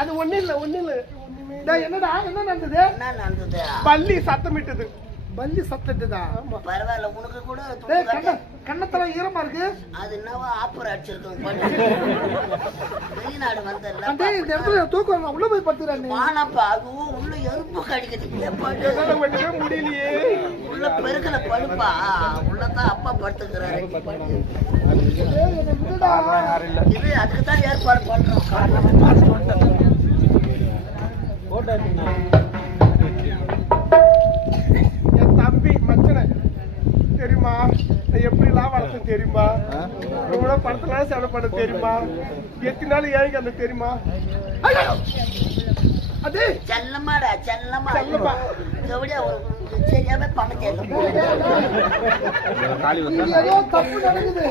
அது ஒண்ணு இல்ல என்னடா என்ன நடந்தது? என்ன நடந்தது? பள்ளி சத்தமிட்டது. பள்ளி சத்தட்டுதா? பரவாயில்ல, உனக்கு கூட கண்ணத்தெல்லாம் ஈரமா இருக்கு. அது என்னவோ ஆப்பர் அடிச்சிருக்கோம். வெளிநாடு வந்தல இந்த இடத்துல தூக்கம் உள்ள போய் படுத்துறானே. வானப்பா, அதுவும் உள்ள எறும்பு கடிக்குது. முடியலையே. உள்ள பெருக்கல படுப்பா. உள்ளதான் அப்பா படுத்துக்கிறாரு. இது அதுக்குதான் ஏற்பாடு பண்றோம். என் தம்பி மச்சனை தெரியுமா? எப்படிலாம் வளர்த்து தெரியுமா? ரொம்ப படத்துல செலவு பண்ண தெரியுமா? எத்தனை நாள் ஏங்க அந்த தெரியுமா? அது செல்லமாடா செல்லமா சரியாவே பணம் தப்பு நடக்குது.